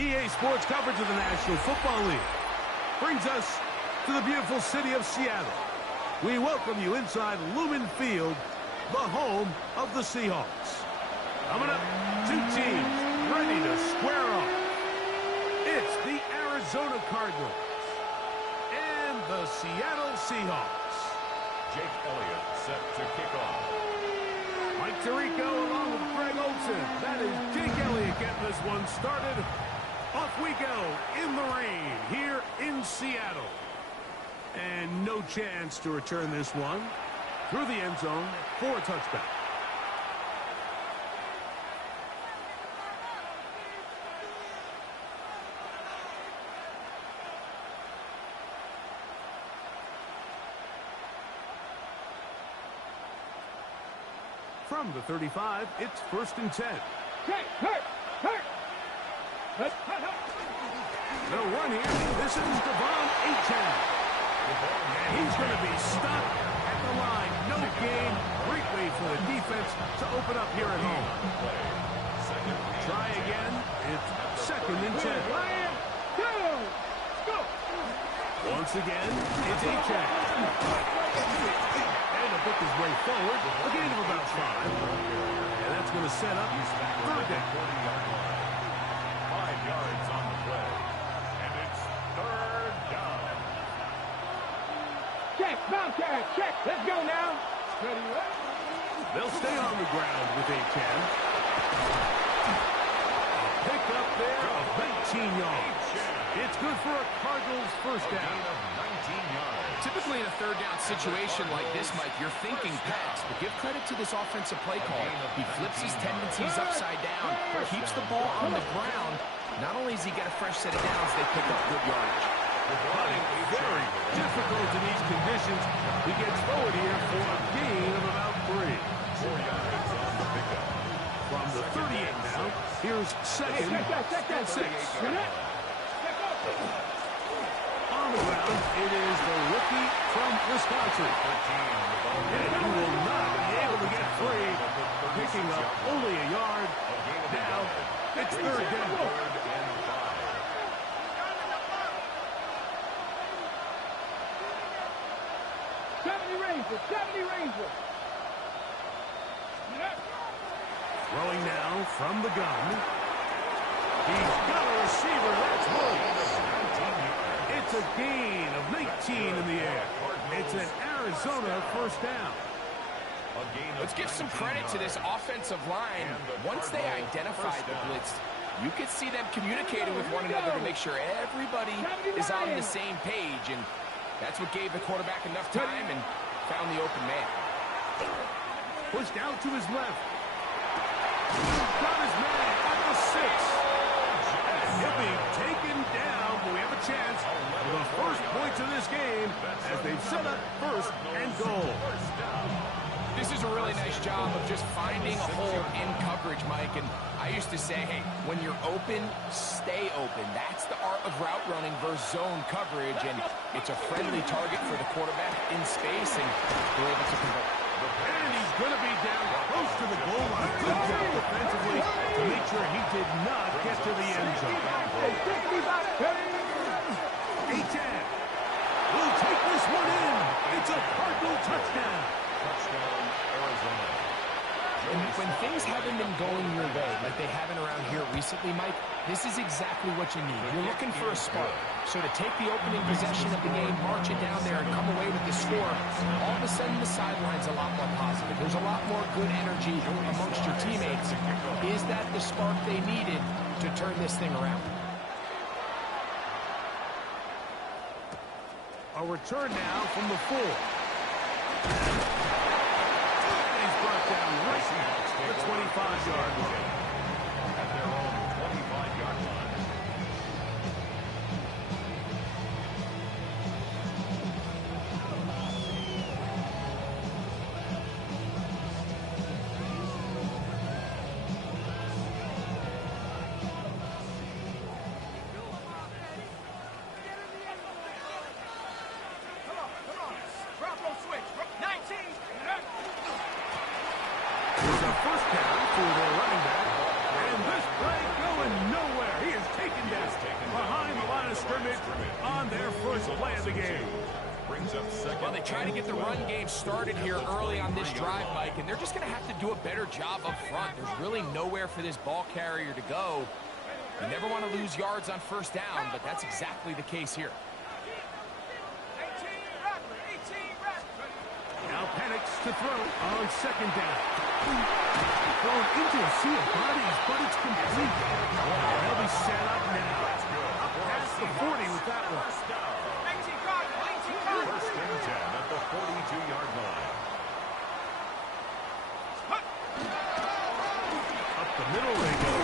EA Sports coverage of the National Football League brings us to the beautiful city of Seattle. We welcome you inside Lumen Field, the home of the Seahawks. Coming up, two teams ready to square off. It's the Arizona Cardinals and the Seattle Seahawks. Jake Elliott set to kick off. Mike Tirico along with Greg Olsen. That is Jake Elliott getting this one started. Off we go in the rain here in Seattle. And no chance to return this one through the end zone for a touchdown. From the 35, it's 1st and 10. They'll run here. This is Devon Achane. And he's going to be stopped at the line. No gain. Great way for the defense to open up here at home. Try again. It's 2nd and 10. Once again, it's Achane. And a book his way forward. A gain of about 5. And that's going to set up 3rd down. 5 yards on the play. And it's 3rd down. Check, Bobcat, check. Let's go now. Ready, right? They'll stay on the ground with Achane. Pick up there of 19 yards. It's good for a Cardinals 1st down. 19 yards. Typically in a 3rd down situation like this, Mike, you're thinking pass, but give credit to this offensive play call. He flips his tendencies upside down, keeps the ball on the ground. Not only does he get a fresh set of downs, they pick up good yardage. Running very difficult in these conditions. He gets forward here for a gain of about 3. 4 yards on the pickup. From the 38 now, here's 2nd and 6. On the ground, it is the rookie from Wisconsin. And he will not be able to get free, picking up only a yard. Now, it's 3rd down. 70 Rangers. Throwing now from the gun. He's got a receiver. That's Woods. It's a gain of 19 in the air. It's an Arizona 1st down. Let's give some credit to this offensive line. Once they identified the blitz, you could see them communicating with one another to make sure everybody is on the same page. And that's what gave the quarterback enough time and found the open man. Pushed out to his left. Got his man at the 6. He'll be taken down, but we have a chance for the first points of this game as they've set up 1st and goal. This is a really nice job of just finding a hole in coverage, Mike. And I used to say, hey, when you're open, stay open. That's the art of route running versus zone coverage. And it's a friendly target for the quarterback in space, and they're able to convert. And he's going to be down close to the goal line. Good job defensively to make sure he did not get to the end zone. Achane will take this one in. It's a Cardinal touchdown. Touchdown, Arizona. When things haven't been going your way like they haven't around here recently, Mike, this is exactly what you need. You're looking for a spark. So to take the opening possession of the game, march it down there, and come away with the score, all of a sudden the sideline's a lot more positive. There's a lot more good energy amongst your teammates. Is that the spark they needed to turn this thing around? A return now from the 4. Brought down right at the 25-yard line. At their own 25-yard line. There's a 1st down for their running back. scrimmage on their first play of the game. Brings up second. Well, they try to get the run game started here early on this drive, Mike, and they're just going to have to do a better job up front. There's really nowhere for this ball carrier to go. You never want to lose yards on first down, but that's exactly the case here. Now Penix to throw on second down. Thrown into a sea of bodies, but it's complete. They'll be set up now. Up past the 40 with that one. First and 10 at the 42-yard line. Up the middle they go.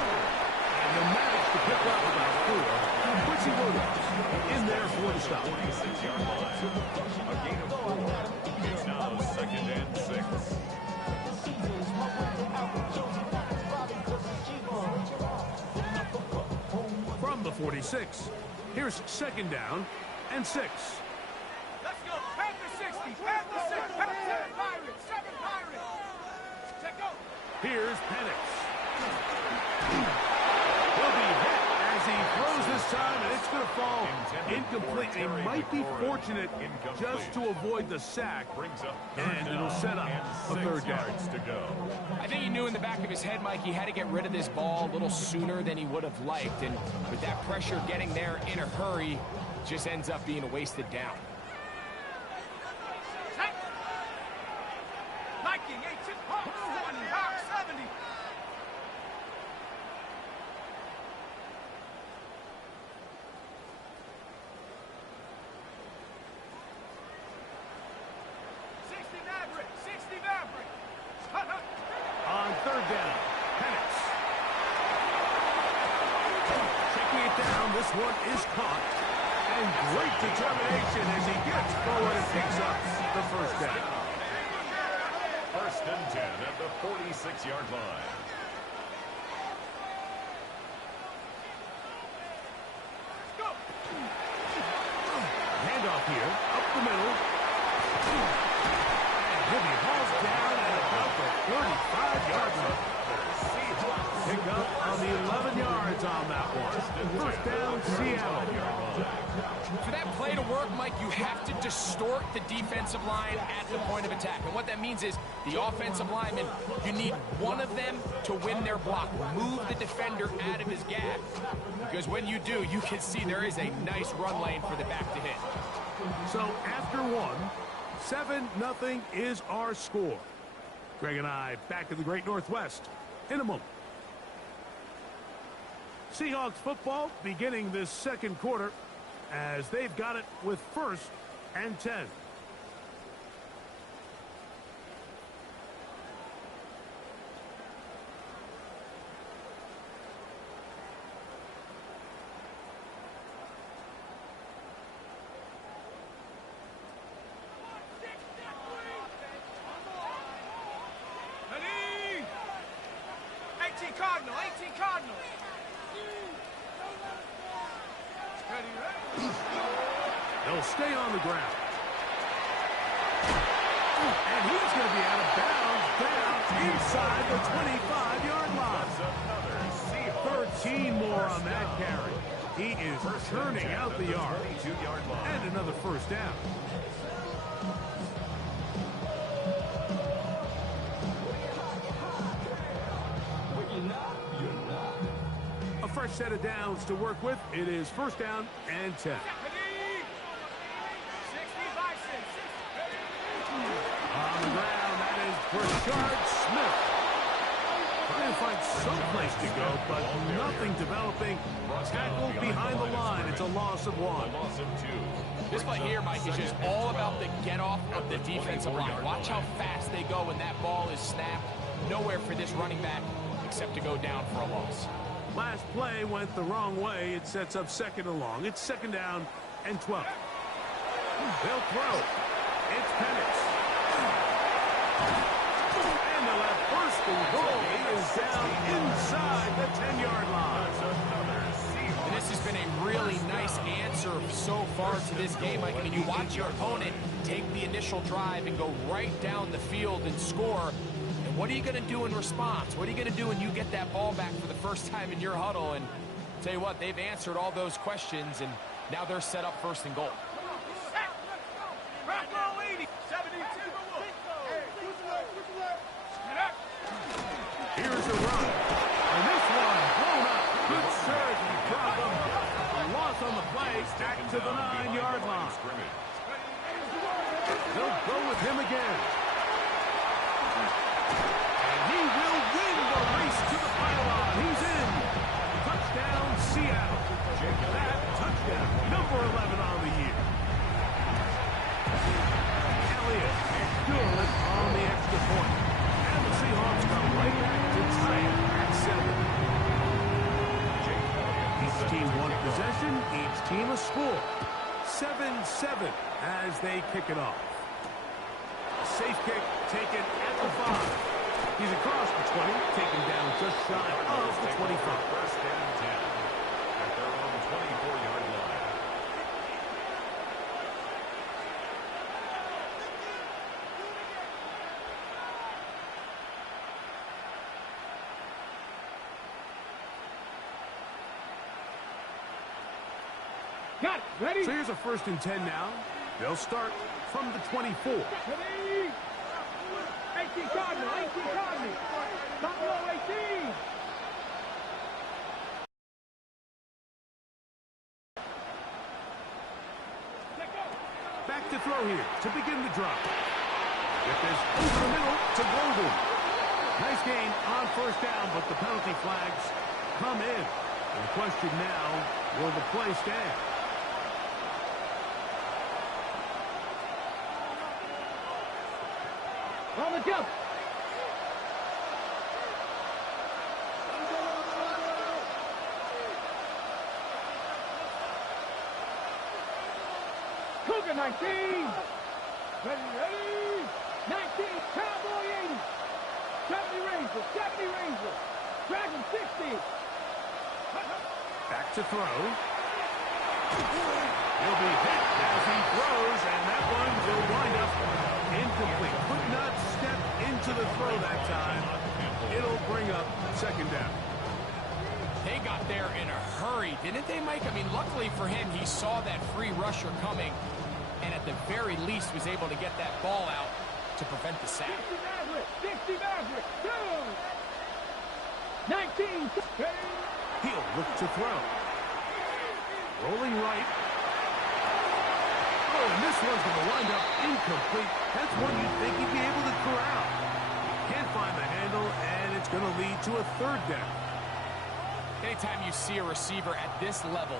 And they manage to pick up about 4. Quincy Williams in there for the stop. 46-yard line. A gain of 4. It's now second and 6. From the 46, here's second down and 6. Let's go. Panther 60. Panther 6. Panther Pirates. 7 Pirates. Take go. Here's Penix. He'll be hit as he throws this time, and it's going to fall incomplete. They might be fortunate just to avoid the sack, and it'll set up a third down. To go. I think he knew in the back of his head, Mike, he had to get rid of this ball a little sooner than he would have liked. And with that pressure getting there in a hurry, just ends up being a wasted down. Viking 18 Hawks 20. Hawks 70. On third down, Penix. Checking it down, this one is caught. And great determination as he gets forward and picks up the first down. First and 10 at the 46-yard line. Handoff here, up the middle. And heavy hauls down at about the 35-yard line. Pick up on the 11 yards on that one. First down, Seattle. For that play to work, Mike, you have to distort the defensive line at the point of attack. And what that means is the offensive lineman, you need one of them to win their block. Move the defender out of his gap. Because when you do, you can see there is a nice run lane for the back to hit. So after one, 7-0 is our score. Greg and I back in the Great Northwest in a moment. Seahawks football beginning this second quarter as they've got it with first and 10. Cardinal, 18 Cardinal. They'll stay on the ground. And he's going to be out of bounds down inside the 25-yard line. 13 more on that carry. He is turning out the yard. And another first down. A fresh set of downs to work with. It is first down and 10. On the ground, that is Brashard Smith. Trying to find some place to go, but nothing developing. Tackled behind the line. It's a loss of 1. This play here, Mike, is just all about the get-off of the defensive line. Watch how fast they go when that ball is snapped. Nowhere for this running back except to go down for a loss. Last play went the wrong way. It sets up second and long. It's second down and 12. They'll throw. It's Penix. And they'll have first and goal. He is down inside the 10-yard line. And this has been a really nice answer so far to this game. I mean, you watch your opponent take the initial drive and go right down the field and score. And what are you going to do in response? What are you going to do when you get that ball back for the first time in your huddle? And Tell you what, they've answered all those questions, and now they're set up first and goal. Here's a run. And this one blown up. Good surge and problem. Loss on the play. Back to the 9-yard line. They'll go with him again. And he will win the race to the pylon. He's in. Touchdown, Seattle. That touchdown, number 11 on the year. Elliott good on the extra point. And the Seahawks come right back to tie it at 7. Each team one possession, each team a score. 7-7 as they kick it off. Safe kick taken at the 5. He's across the 20, taken down just shy of the 25. First and 10 at their own 24-yard line. Got it. Ready? So here's a 1st and 10 now. They'll start from the 24. Ready? 18 Cardinal. 18 Cardinal. Top row 18. Back to throw here to begin the drop. Get this over the middle to Golden. Nice gain on 1st down, but the penalty flags come in. And the question now, will the play stand? On the jump. Cougar 19. Ready, ready. 19. Cowboy 80. 70 Ranger. 70 Ranger. Dragon 60. Back to throw. He'll be hit as he throws, and that one will wind up incomplete. Could not step into the throw that time. It'll bring up 2nd down. They got there in a hurry, didn't they, Mike? I mean, luckily for him, he saw that free rusher coming, and at the very least was able to get that ball out to prevent the sack. 60 Maverick. 2. 19. He'll look to throw. Rolling right. Oh, and this one's going to wind up incomplete. That's one you'd think he'd be able to corral. Can't find the handle, and it's going to lead to a 3rd down. Anytime you see a receiver at this level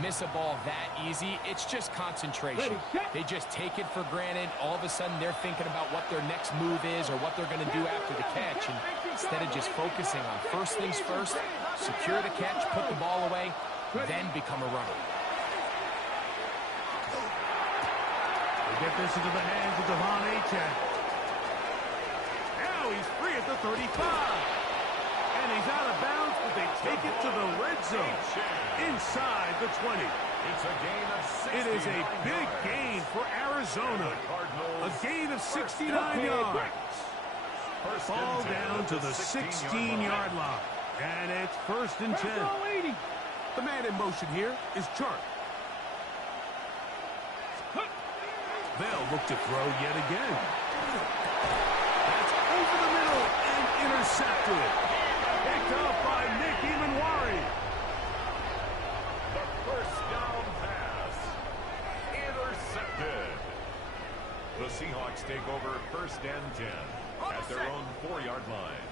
miss a ball that easy, it's just concentration. They just take it for granted. All of a sudden, they're thinking about what their next move is or what they're going to do after the catch. And instead of just focusing on first things first, secure the catch, put the ball away, then become a runner. They get this into the hands of Devon Achane. Now he's free at the 35. And he's out of bounds, but they take it to the red zone. Inside the 20. It's a gain of 69 It is a big gain for Arizona. A gain of 69 yards. Ball down to the 16-yard line. And it's 1st and 10. The man in motion here is Chark. They'll look to throw yet again. That's over the middle and intercepted. Picked up by Nick Emanwari. The 1st down pass. Intercepted. The Seahawks take over 1st and 10 at their own 4-yard line.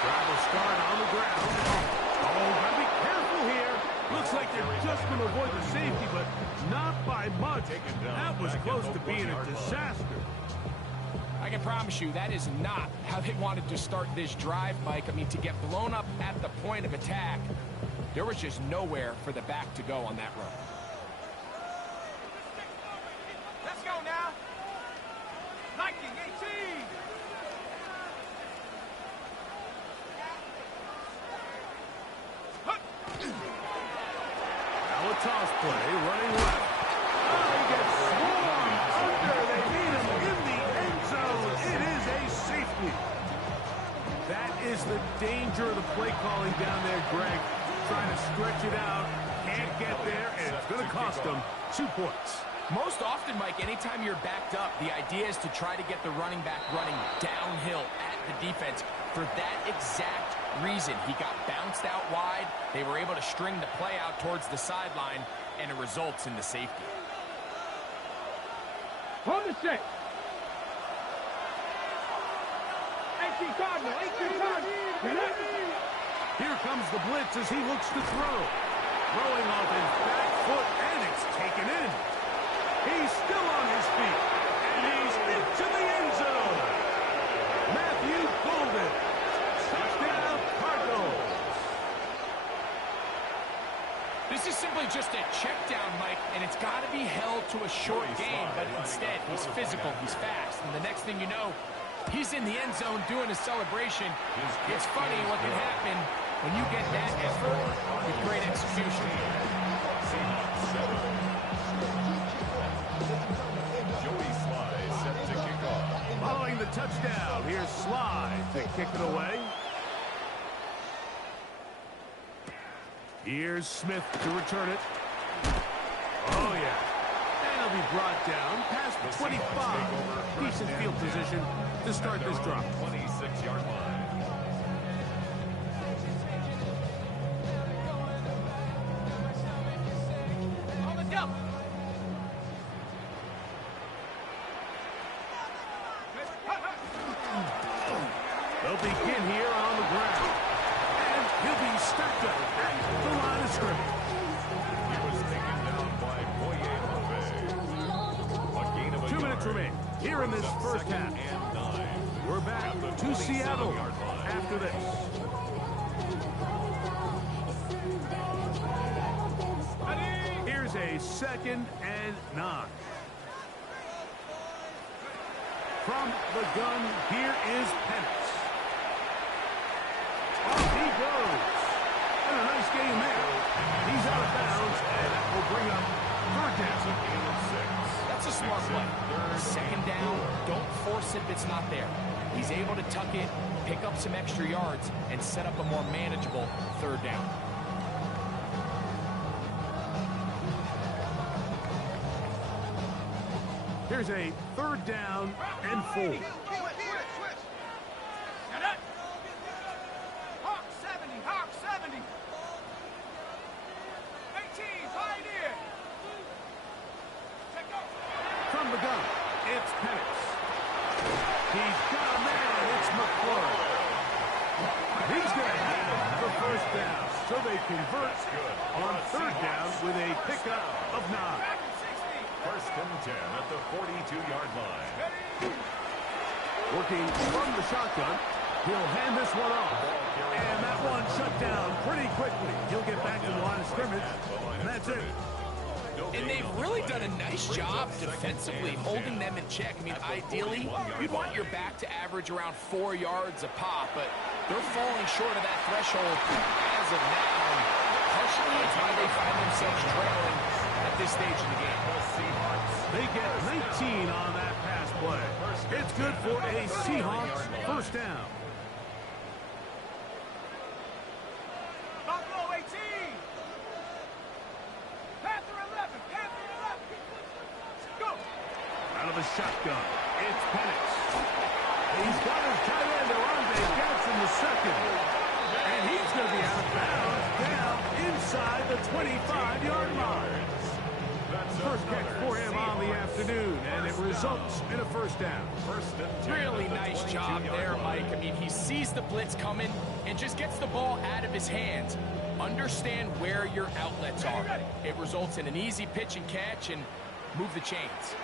Travel start on the ground. Oh, gotta be careful here. Looks like they're just going to avoid the safety, but not by much. That was close to being a disaster. I can promise you that is not how they wanted to start this drive, Mike. I mean, to get blown up at the point of attack, there was just nowhere for the back to go on that run. Let's go now. Viking 18. Now a toss play, running left. Oh, he gets swarmed under. They need him in the end zone. It is a safety. That is the danger of the play calling down there, Greg. Trying to stretch it out, can't get there, and it's going to cost them 2 points. Most often, Mike, anytime you're backed up, the idea is to try to get the running back running downhill at the defense. For that exact reason, he got bounced out wide. They were able to string the play out towards the sideline, and it results in the safety. On the 6. 18 Cardinal, 18 Cardinal. Here comes the blitz as he looks to throw. Throwing off his back foot, and it's taken in. He's still on his feet, and he's into the end zone. Matthew Golden. Touchdown, Cardinals. This is simply just a check down, Mike, and it's got to be held to a short game, but instead he's physical, he's fast, and the next thing you know, he's in the end zone doing a celebration. It's funny what can happen when you get that effort with great execution. Following the touchdown, here's Sly to kick it away. Here's Smith to return it. Oh, yeah. And he'll be brought down past the 25. Decent field position to start this drive. 26-yard line. On the double. They'll begin here on the ground. And he'll be stacked up at the line of scrimmage. He was taken down by Boye Mafe. A gain of a 2 minutes yard. remain here in this first half. And 9. We're back to Seattle after this. Here's a 2nd and 9. From the gun, here is Penix. Off he goes. And a nice game there. He's out of bounds, and that will bring up 3rd down. That's a smart play. 2nd down, don't force it if it's not there. He's able to tuck it, pick up some extra yards, and set up a more manageable 3rd down. Here's a 3rd down and 4. Hawk 70, Hawk 70. 18, Pioneer. Take off. From the gun, it's Penix. He's got a man, it's McClure. He's going to have the 1st down. So they convert on 3rd down with a pickup of 9. Back at 60. 1st and 10 at the 42-yard line. Working from the shotgun, he'll hand this one off. And that one shut down pretty quickly. He'll get back to the line of scrimmage, and that's it. And they've really done a nice job defensively holding them in check. I mean, ideally, you'd want your back to average around 4 yards a pop, but they're falling short of that threshold as of now. And partially, it's why they find themselves trailing at this stage in the game. They get 19 on that pass play. It's good for a Seahawks 1st down. Buffalo 18. Panther 11, Panther 11. Go. Out of the shotgun, it's Penix. He's got his tight end, Orlando Johnson, the 2nd. And he's going to be out of bounds down inside the 25-yard line. First catch for him on the afternoon, and it results in a 1st down. Really nice job there, Mike. I mean, he sees the blitz coming and just gets the ball out of his hands. Understand where your outlets are. It results in an easy pitch and catch and move the chains.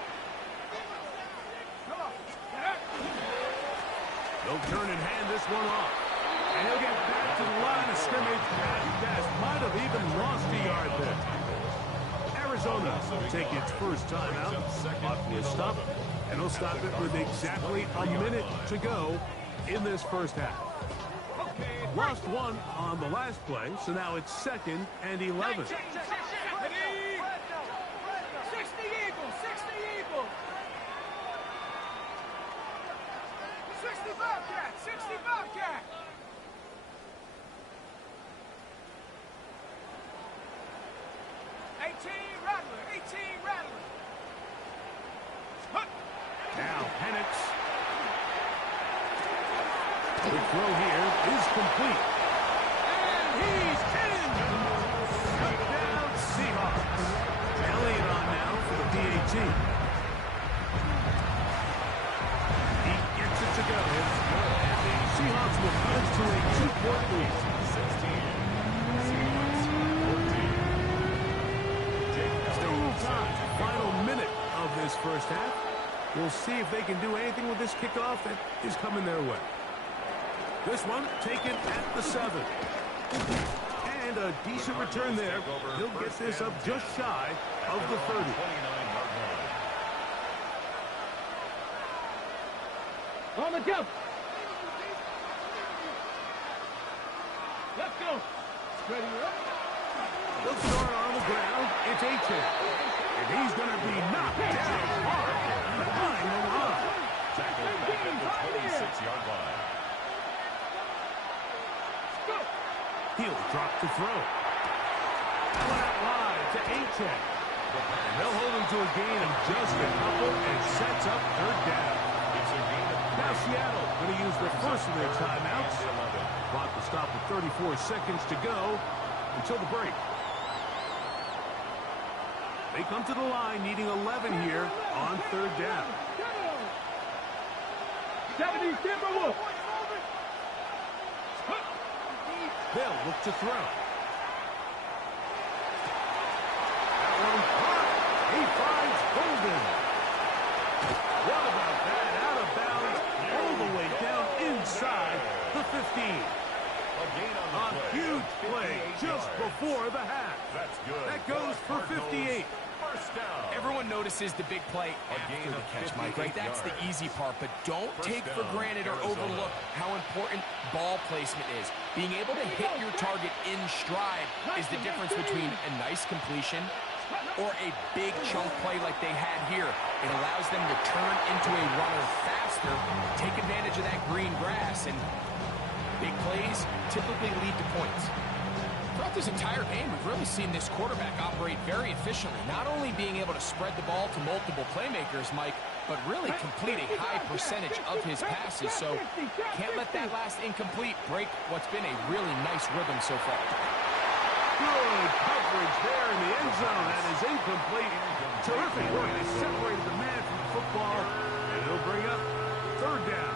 They'll turn and hand this one off. And he'll get back to the line of scrimmage at best. Might have even lost a yard there. Arizona will take its first timeout. Clock will stop, and he'll stop it with exactly a minute to go in this first half. Lost one on the last play, so now it's 2nd and 11. 60 Eagles, 60 Eagles. 60 Bobcat! 60 Bobcat! Rattler! 18 Rattler! Now Penix. The throw here is complete. And he's in! Touchdown Seahawks. Elliott on now for the PAT. He gets it to go. And the Seahawks will cut it to a 2-point lead. 16. Seahawks 14. Still a little time. Final minute of this first half. We'll see if they can do anything with this kickoff that is coming their way. This one taken at the 7. And a decent return there. He'll get this up just shy of the 30. 29-yard line. On the jump! Let's go! Ready up? They'll start on the ground. It's A-Chain. And he's going to be knocked down hard behind the line. Tackled back at the 26-yard line. He'll drop the throw. That one out wide to A-Chain. And they'll hold him to a gain of just a couple and sets up third down. Now Seattle going to use the first of their timeouts. Clock will stop with 34 seconds to go until the break. They come to the line needing 11 here on third down. 70 Timberwolves! They'll look to throw. That one caught. He finds Golden. What about that? Out of bounds all the way down inside the 15. A huge play just before the half. That's good. That goes for 58. First down. Everyone notices the big play after the catch, Mike. Right? That's the easy part, but don't take for granted or overlook how important ball placement is. Being able to hit your target in stride is the difference between a nice completion or a big chunk play like they had here. It allows them to turn into a runner faster, take advantage of that green grass, and big plays typically lead to points. Throughout this entire game, we've really seen this quarterback operate very efficiently, not only being able to spread the ball to multiple playmakers, Mike, but really complete a high percentage of his passes. So can't let that last incomplete break what's been a really nice rhythm so far. Good coverage there in the end zone. That is incomplete. Terrific work. They separated the man from the football, and it'll bring up third down.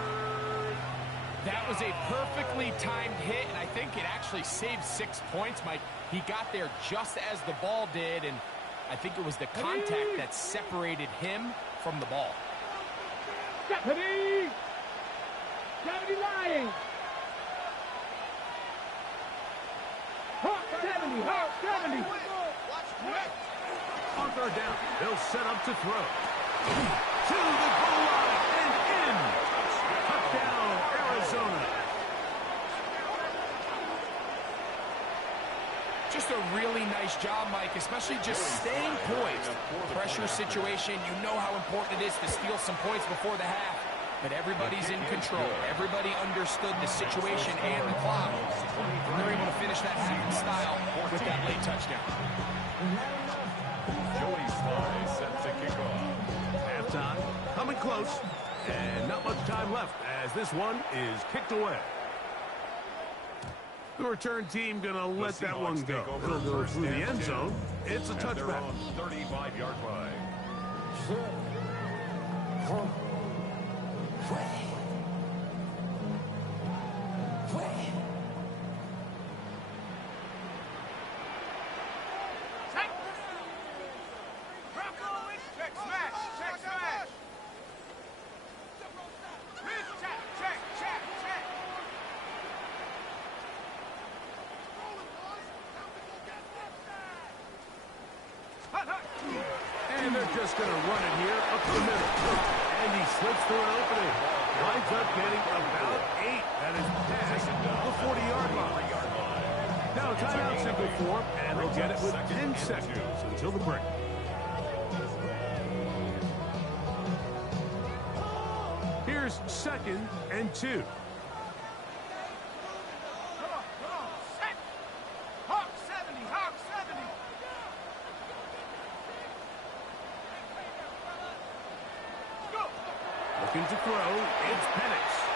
That was a perfectly timed hit, and I think it actually saved 6 points, Mike. He got there just as the ball did, and I think it was the contact that separated him from the ball. Deputy! Deputy lying! Hawk 70! Hawk 70! On third down, they'll set up to throw. To the goal line and in. Touchdown, Arizona. Just a really nice job, Mike, especially just staying poised. Pressure situation, you know how important it is to steal some points before the half. But everybody's in control. Everybody understood the situation and the clock. And they're able to finish that half in style with that late touchdown. Joey Sly set to kick off. Halftime coming close, and not much time left as this one is kicked away. The return team gonna let that one go. It'll go through the end zone. It's a touchback. 35-yard line. Check smash! Check smash! Check, check, check, check! And they're just going to run it here up the middle. And he slips through an opening. Winds up getting about 8. That is past the 40-yard line. Now timeout single for, and they'll get it with 10 seconds until the break. Here's 2nd and 2. Come on, set. Hawk 70, Hawk 70. Go. Looking to throw, it's Penix.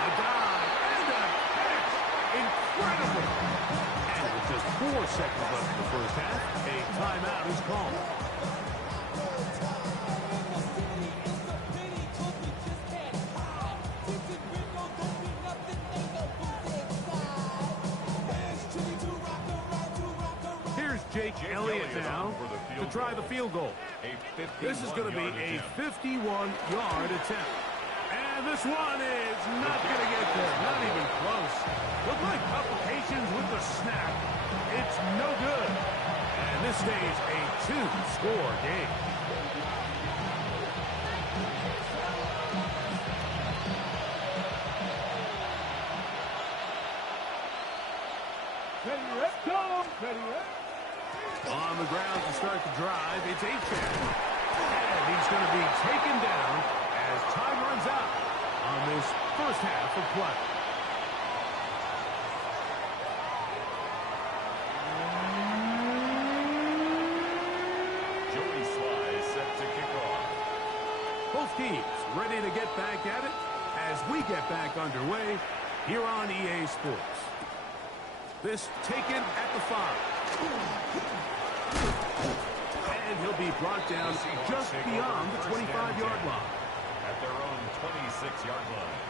A dive and a catch. Incredible. And with just 4 seconds left in the first half, a timeout is called. Here's Jake Elliott now to try the field goal. This is going to be a 51-yard attempt. And this one is not going to get there. Not even close. Look like complications with the snap. It's no good. And this stays a 2-score game. Ready, let's go. Ready, On the ground to start the drive, it's Achane. And he's going to be taken down as time runs out on this first half of play. Joey Sly set to kick off. Both teams ready to get back at it as we get back underway here on EA Sports. This taken at the 5. And he'll be brought down just beyond the 25-yard line. At their own 26-yard line.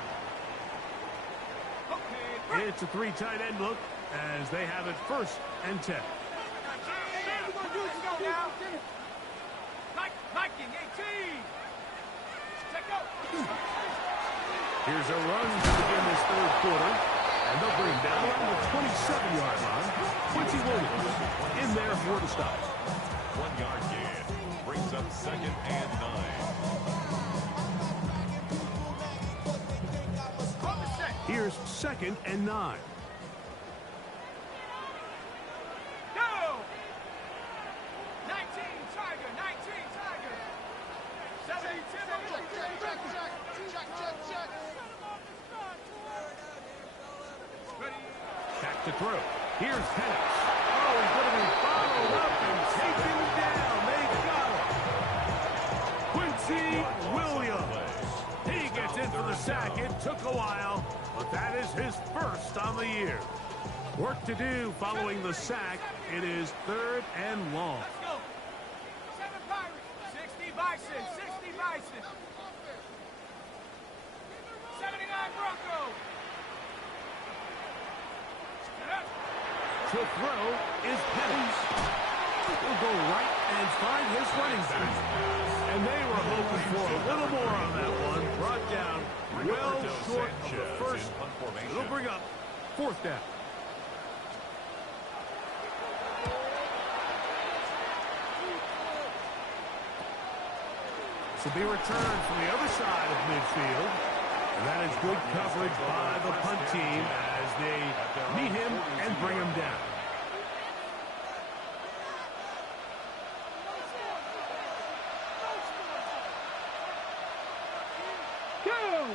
Okay. It's a 3 tight end look as they have it 1st and 10. Let's go now. Viking 18. Check out. Here's a run to begin this 3rd quarter. And they'll bring down on the 27-yard line. Quincy Williams in there for the stop. 1-yard gain. Brings up 2nd and 9. Here's 2nd and 9. Go. 19 Tiger, 19 Tiger. 70 check. Ready. Back to throw. Here's Penix. Oh, he's going to be followed up and taken down. They got him. Quincy Williams. He gets in for the sack. It took a while, but that is his 1st on the year. Work to do following the sack. It is 3rd and long. Let's go. 7 Pirates, 60 Bison, 60 Bison. 79 Bronco. To throw is Penix. He'll go right and find his running back. And they were hoping for a little more on that one. Brought down well short of the 1st. It'll bring up 4th down. This will be returned from the other side of midfield. And that is good coverage by the punt team as they meet him and bring him down. Go.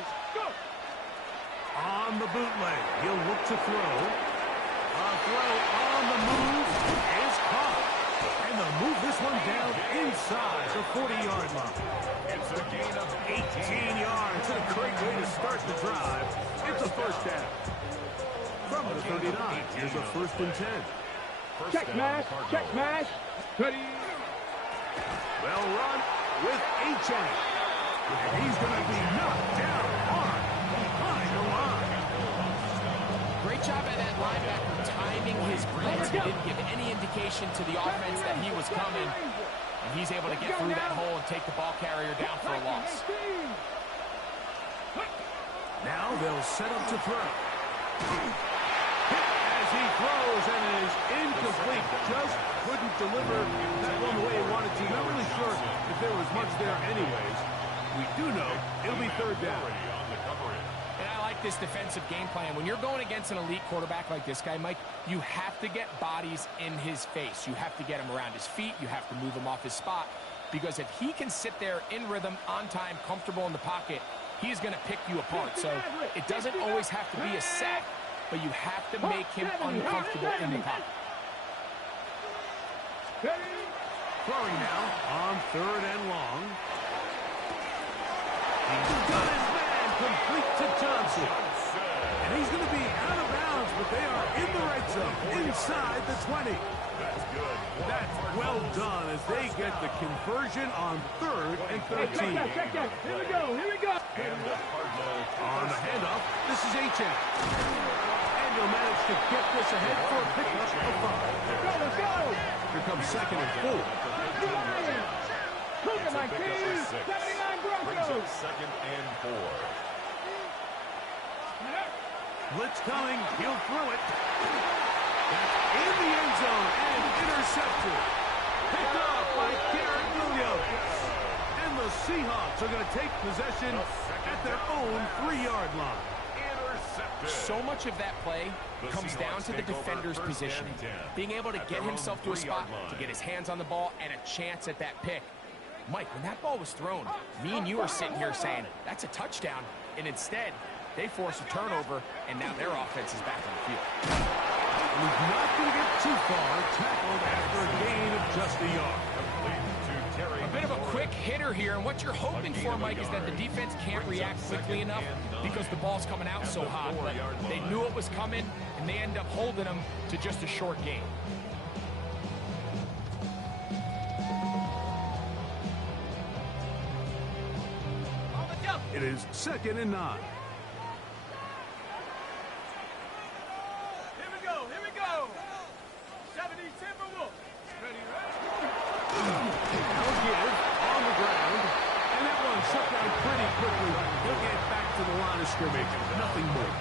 On the bootleg, he'll look to throw. A throw on the move is caught. And they'll move this one down inside the 40-yard line. It's a gain of 18 yards. A great way to start the drive. It's a 1st down. From the 39, here's a 1st and 10. Check mash. Ready. Well run with Achane. And he's going to be knocked down hard behind the line. Great job by that linebacker timing his blitz. He didn't give any indication to the offense that he was coming. And he's able to get through that hole and take the ball carrier down for a loss. Now they'll set up to throw. As he throws and is incomplete. Just couldn't deliver that one the way he wanted to. Not really sure if there was much there anyways. We do know it'll be 3rd down. And I like this defensive game plan. When you're going against an elite quarterback like this guy, Mike, you have to get bodies in his face. You have to get him around his feet. You have to move him off his spot. because if he can sit there in rhythm, on time, comfortable in the pocket, he's going to pick you apart. So it doesn't always have to be a sack, but you have to make him uncomfortable in the pocket. Throwing now on 3rd and long. He's got his man complete to Johnson. And he's going to be out of bounds, but they are in the red zone, inside the 20. That's good. That's well done as they get the conversion on 3rd and 13. Check that. Here we go. And the Cardinals On the handoff, this is H.M. And he'll manage to get this ahead for a pickup of 5. Let's go. Here comes 2nd and 4. Look at my team. 79 brings Broncos. up 2nd and 4. Blitz coming. He'll throw it. That's in the end zone and intercepted. Picked up by Garrett Williams. And the Seahawks are going to take possession at their own 3-yard line. Intercepted. So much of that play comes down to the defender's positioning. Being able to get himself to a spot, to get his hands on the ball, and a chance at that pick. Mike, when that ball was thrown, me and you are sitting here saying, that's a touchdown. And instead, they force a turnover, and now their offense is back on the field. He's not going to get too far. Tackled after a gain of just a yard. A bit of a quick hitter here, and what you're hoping for, Mike, is that the defense can't react quickly enough because the ball's coming out so hot. But they knew it was coming, and they end up holding them to just a short gain. It is 2nd and 9. Here we go. 70 Timberwolves. Ready? Now give on the ground. And that one shut down pretty quickly. He'll get back to the line of scrimmage. Nothing more.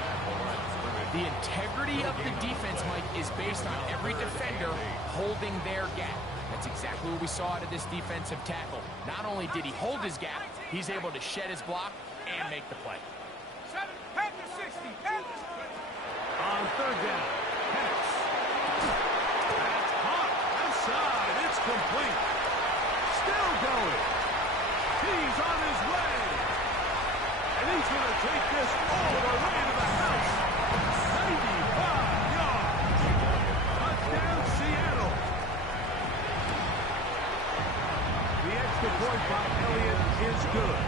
The integrity of the defense, Mike, is based on every defender holding their gap. That's exactly what we saw out of this defensive tackle. Not only did he hold his gap, he's able to shed his block and make the play. 7, head to 60, head to 60. On 3rd down. Penix. That's hot. Outside. It's complete. Still going. He's on his way. And he's going to take this all the way to the house. 95 yards. Touchdown, Seattle. The extra point by Elliott is good.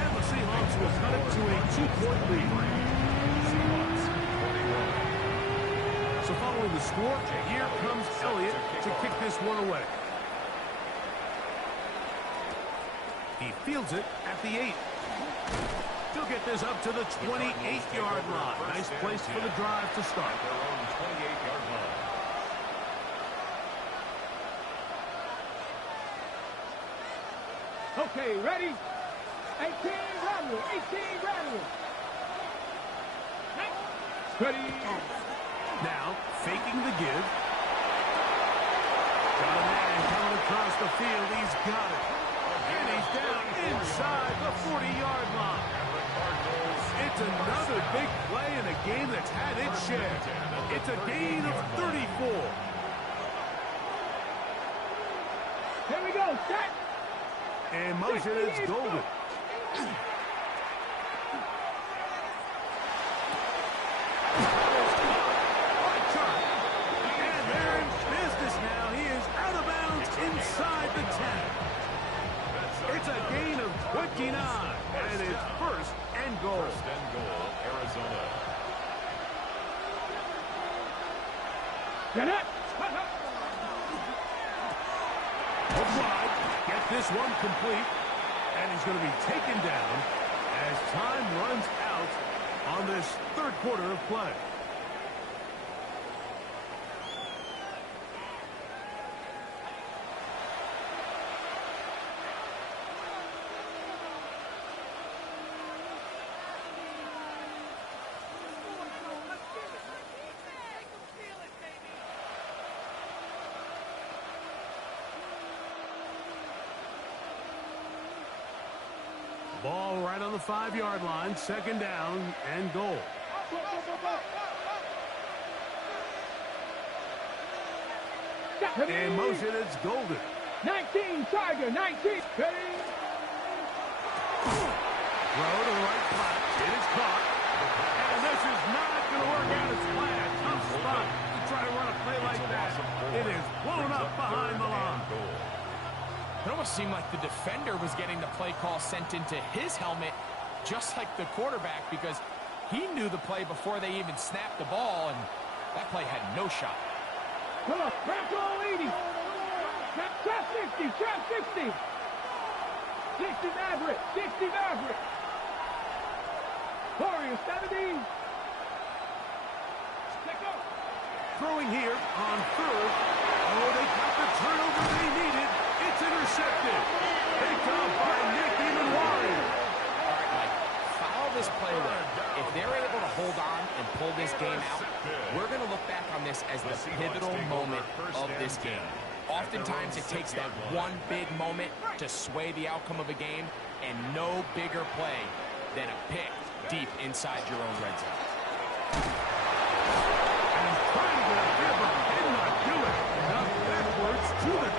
And the Seahawks will cut it to a 2-point lead. So following the score, here comes Elliott to kick this one away. He fields it at the 8. He'll get this up to the 28-yard line. Nice place for the drive to start. Their own 28-yard line. Okay, ready? 18 Bradley. Ready? Now, faking the give. Got a man coming across the field. He's got it. And he's down inside the 40-yard line. It's another big play in a game that's had its share. It's a gain of 34. Here we go, set. And motion is golden. And they're in business now. He is out of bounds inside the 10. It's a gain of 29. And it's 1st and goal. 1st and goal, Arizona. Get it. Wide. Get this one complete. And he's going to be taken down as time runs out on this 3rd quarter of play. Ball right on the 5-yard line, 2nd down and goal. In motion, it's Golden. 19, Tiger, 19. Ready? Throw to the right flat. It is caught. And this is not going to work out as planned. Tough spot to try to run a play like that. It is blown up behind the line. It almost seemed like the defender was getting the play call sent into his helmet, just like the quarterback, because he knew the play before they even snapped the ball, and that play had no shot. Come on, trap roll 80. Trap 60, trap 60. 60 Maverick, 60 Maverick. Warrior 70. Check up. Throwing here on third. Oh, they got the turnover they needed. It's intercepted. Picked up by Nicky Manwari. All right, Mike, follow this play well. If they're able to hold on and pull this game out, we're going to look back on this as the pivotal moment of this game. Oftentimes, it takes that one big moment to sway the outcome of a game, and no bigger play than a pick deep inside your own red zone. And he's trying to get a grip, but did not do it. Now backwards to the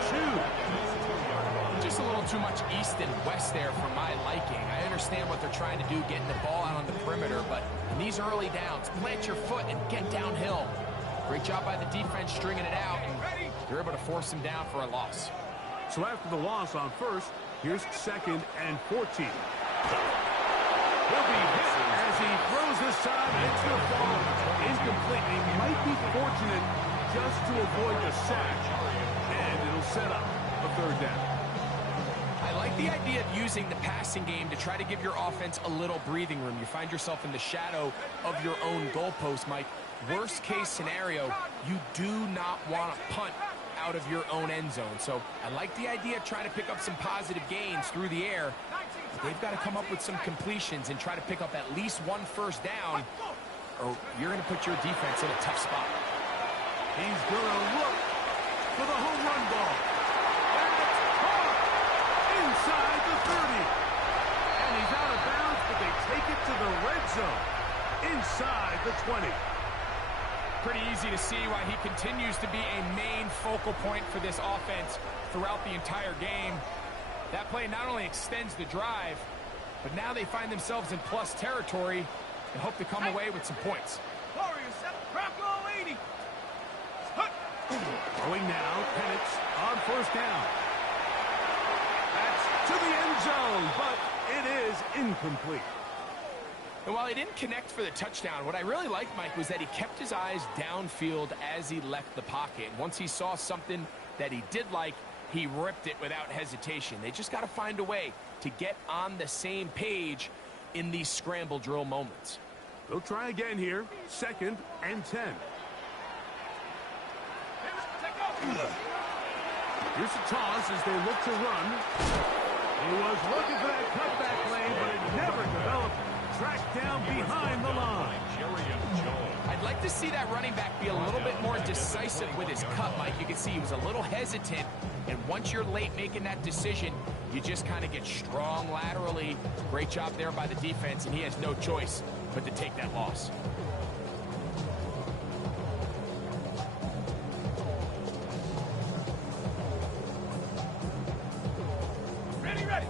2. Just a little too much east and west there for my liking. I understand what they're trying to do, getting the ball out on the perimeter, but in these early downs, plant your foot and get downhill. Great job by the defense stringing it out, and they're able to force him down for a loss. So after the loss on first, here's 2nd and 14. He'll be hit as he throws this time, and it's going to fall incomplete. He might be fortunate just to avoid the sack, and it'll set up a 3rd down. I like the idea of using the passing game to try to give your offense a little breathing room. You find yourself in the shadow of your own goalpost, Mike. Worst case scenario, you do not want to punt out of your own end zone. So I like the idea of trying to pick up some positive gains through the air. But they've got to come up with some completions and try to pick up at least one 1st down, or you're going to put your defense in a tough spot. He's going to look for the home run ball. That's caught inside the 30. And he's out of bounds, but they take it to the red zone inside the 20. Pretty easy to see why he continues to be a main focal point for this offense throughout the entire game. That play not only extends the drive, but now they find themselves in plus territory and hope to come away with some points. Warriors, trap roll 80. Throwing now, Penix on 1st down. That's to the end zone, but it is incomplete. And while he didn't connect for the touchdown, what I really liked, Mike, was that he kept his eyes downfield as he left the pocket. Once he saw something that he did like, he ripped it without hesitation. They just got to find a way to get on the same page in these scramble drill moments. They'll try again here, 2nd and 10. Here's the toss as they look to run. He was looking for that cutback lane, but it never developed. Tracked down behind the line. I'd like to see that running back be a little bit more decisive with his cut, Mike. You can see he was a little hesitant, and once you're late making that decision, you just kind of get strong laterally. Great job there by the defense, and he has no choice but to take that loss.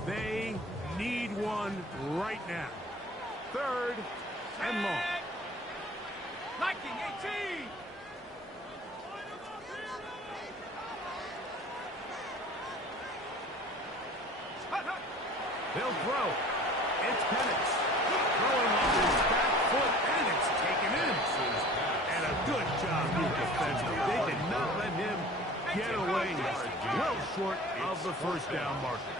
They need one right now. 3rd and long. Lightning 18. They'll throw. It's Penix. Throwing off his back foot, and it's taken in. And a good job here defensively. They did not let him get away. Well short of the 1st down marker.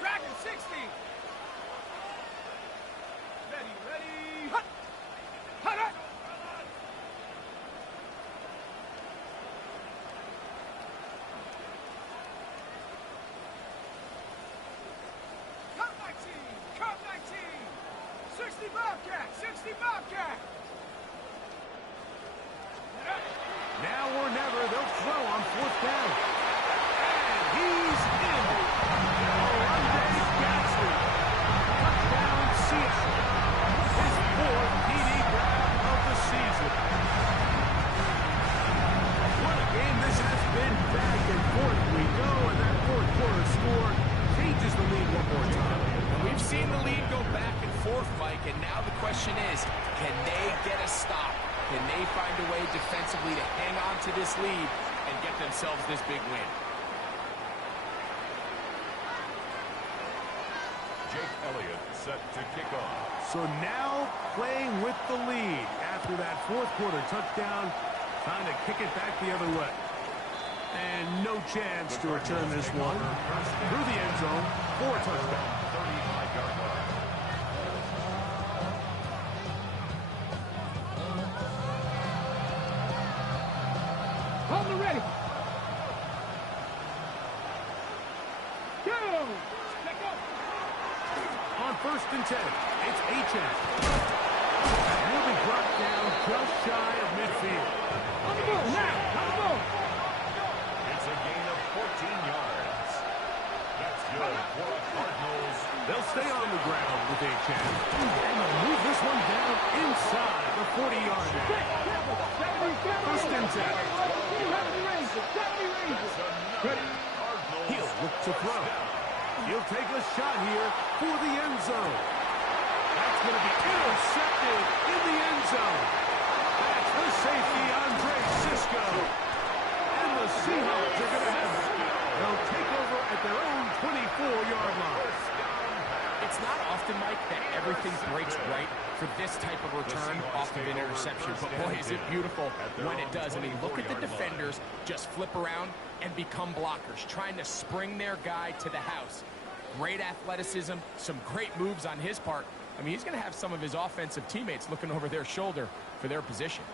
Dragon 60. Ready. Hut. Hut. Cup 19. 60 Bobcat. 60 Bobcat. Now or never, they'll throw on 4th down. And he's in. Orlando Gadsden. Touchdown, Seahawks. His 4th TD grab of the season. question is, can they get a stop? Can they find a way defensively to hang on to this lead and get themselves this big win? Jake Elliott set to kick off. So now playing with the lead after that fourth quarter touchdown, trying to kick it back the other way. And no chance to return this one through the end zone for a touchdown. 35-yard line. On the ready. Go. Let go. On 1st and 10, it's Achane. He'll be brought down just shy of midfield. On the ball now. On the ball. It's a gain of 14 yards. That's good for the Cardinals. They'll stay on the ground with Achane. And they'll move this one down inside the 40-yard line. 1st and 10. He'll look to throw. He'll take a shot here for the end zone. That's going to be intercepted in the end zone. That's the safety, Andre Cisco. And the Seahawks are going to have it. They'll take over at their own 24-yard line. It's not often, Mike, that everything breaks right for this type of return off of an interception. But boy, is it beautiful when it does. I mean, look at the defenders just flip around and become blockers, trying to spring their guy to the house. Great athleticism, some great moves on his part. I mean, he's going to have some of his offensive teammates looking over their shoulder for their position.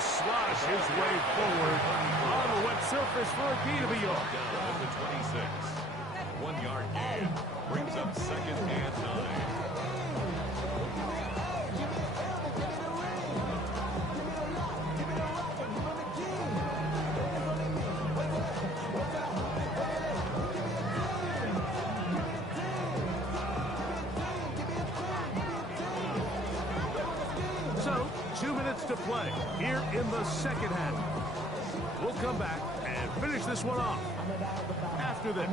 Slosh his way forward on the wet surface for a gain of a yard. Down at the 26. 1 yard gain brings up 2nd and 9. So, 2 minutes to play here in the second half. We'll come back and finish this one off after this.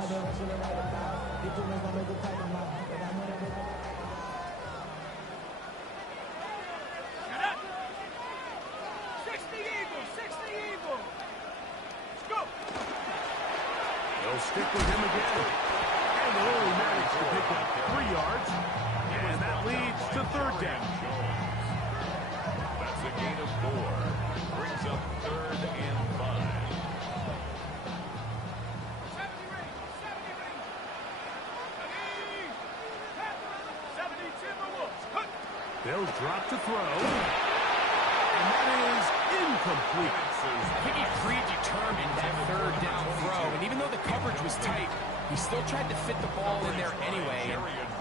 They'll stick with him again. And they'll only manage to pick up 3 yards. And that leads to 3rd down. That's a gain of 4. Brings up 3rd and 5. They'll drop to throw. And that is incomplete. I think he predetermined that 3rd down throw. And even though the coverage was tight, he still tried to fit the ball in there anyway.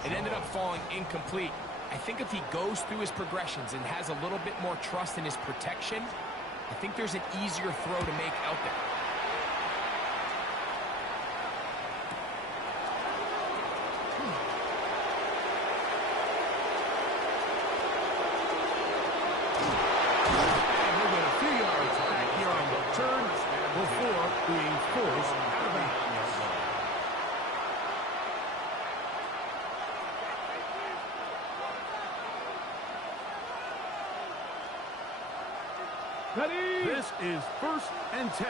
And it ended up falling incomplete. I think if he goes through his progressions and has a little bit more trust in his protection, I think there's an easier throw to make out there. And he'll get a few yards back here on the turn before being forced out of bounds. Ready. This is 1st and 10.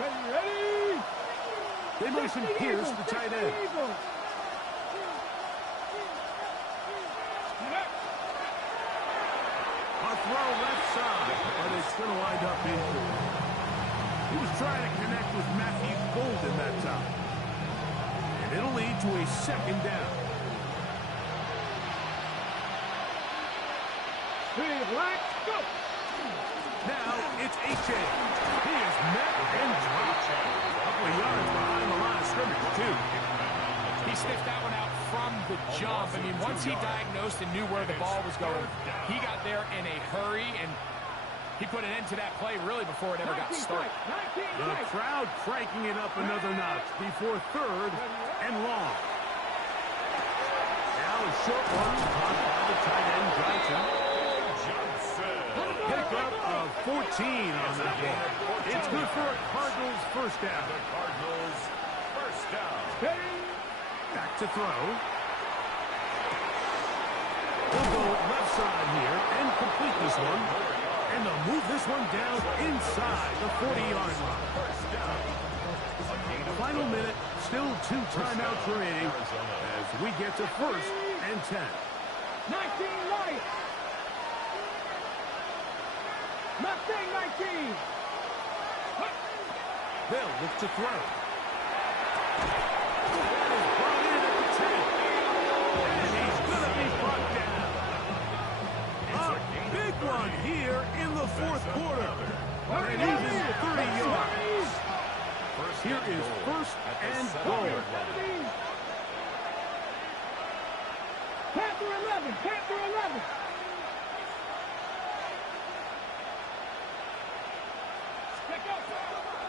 Ready. They motion Pierce, the tight end. A throw left side, but it's going to wind up incomplete. He was trying to connect with Matthew Golden that time. And it'll lead to a 2nd down. Black, go. Now it's Achane. He is met and dropped. A couple of yards behind the line of scrimmage, too. He sniffed that one out from the jump. I mean, once he diagnosed and knew where the ball was going, he got there in a hurry, and he put an end to that play really before it ever got started. The crowd cranking it up another notch before 3rd and long. Now Now a short one caught by the tight end, Johnson. Pickup of 14 on that one. It's good for a Cardinals first down. The Cardinals first down. Back to throw. We'll go left side here and complete this one. And they'll move this one down inside the 40-yard line. Final minute, still 2 timeouts remaining as we get to 1st and 10. 19 right. Mustang 19. They'll look to throw. That is brought in at the 10. And he's going to be brought down. A big one here in the 4th quarter. And he's in 30 yards. Here is 1st and goal. Panther 11. Panther 11.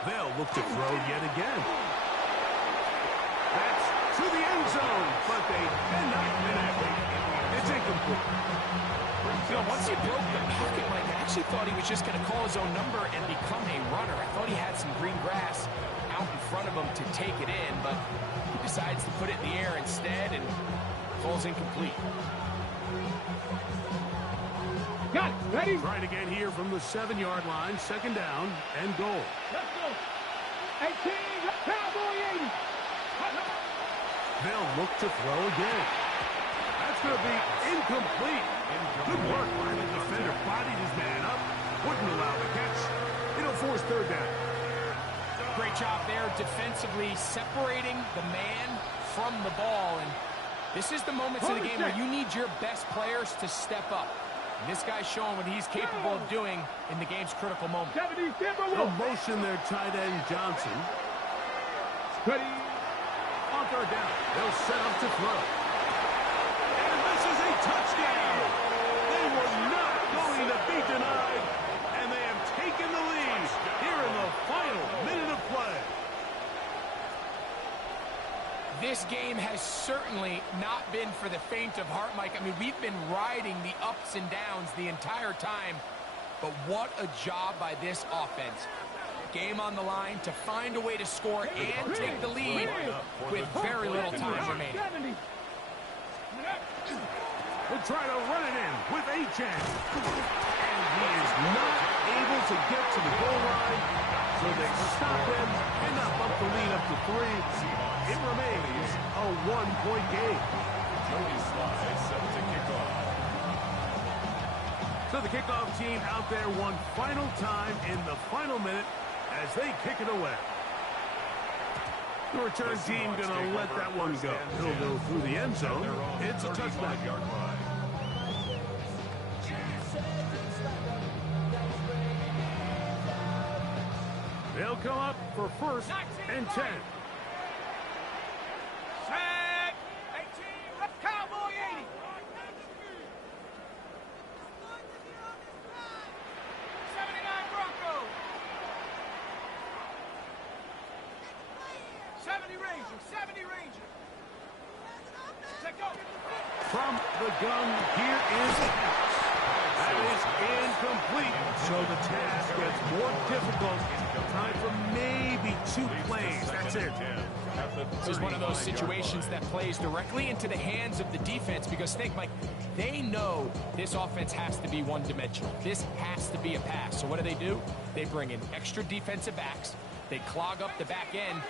They'll look to throw yet again. That's to the end zone, but they cannot connect. It's incomplete. You know, once he broke the pocket, Mike, I actually thought he was just going to call his own number and become a runner. I thought he had some green grass out in front of him to take it in, but he decides to put it in the air instead and falls incomplete. Got it. Ready? Right again here from the 7-yard line, 2nd down and goal. Let's go. 18. Cowboy 80. They'll look to throw again. That's going to be incomplete. Good work by the defender. Bodied his man up. Wouldn't allow the catch. It'll force 3rd down. Great job there defensively, separating the man from the ball. And this is the moments of the game where you need your best players to step up. And this guy's showing what he's capable of doing in the game's critical moment. 70 They'll motion their tight end, Johnson. Ready? On 3rd down, they'll set up to throw. And this is a touchdown. They were not going to be denied, and they have taken the lead here in the final minute of play. This game has certainly not been for the faint of heart, Mike. I mean, we've been riding the ups and downs the entire time, but what a job by this offense. Game on the line to find a way to score and take the lead with very little time remaining. We'll try to run it in with Achane. And he is not able to get to the goal line, so they stop him and not bump the lead up to 3. It remains a 1-point game. Jody Sly set to kick off. So the kickoff team out there one final time in the final minute as they kick it away. The return team going to let that one go. It'll go through the end zone. It's a touchback. They'll come up for 1st and 10. Set. 18. Cowboy 80. 79 Broncos. 70 Rangers. 70 Rangers. Check go. From the gun, here is the pass. That is incomplete. So the task gets more difficult. Time for maybe 2 plays. That's it. This is one of those situations that plays directly into the hands of the defense because think, Mike, they know this offense has to be one-dimensional. This has to be a pass. So what do? They bring in extra defensive backs. They clog up the back end.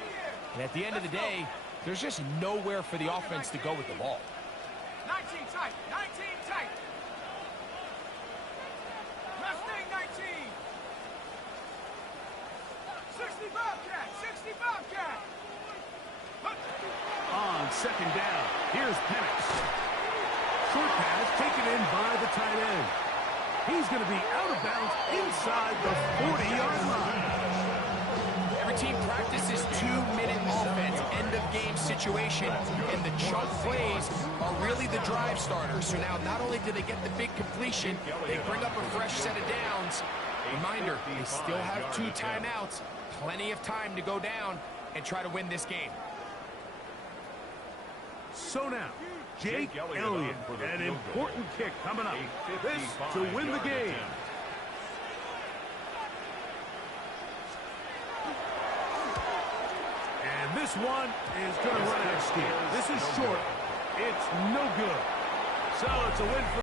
And at the end of the day, there's just nowhere for the offense to go with the ball. 19 tight. 19 tight. Mustang 19. 60 Bobcat. 60 Bobcat. On 2nd down, here's Penix. Short pass taken in by the tight end. He's going to be out of bounds inside the 40-yard line. Every team practices 2-minute offense, end-of-game situation, and the chunk plays are really the drive starters. So now not only do they get the big completion, they bring up a fresh set of downs. Reminder, they still have 2 timeouts, plenty of time to go down and try to win this game. So now, Jake Elliott. An important kick coming up. This to win the game. And this one is going to run out of steam. This is short. It's no good. So it's a win for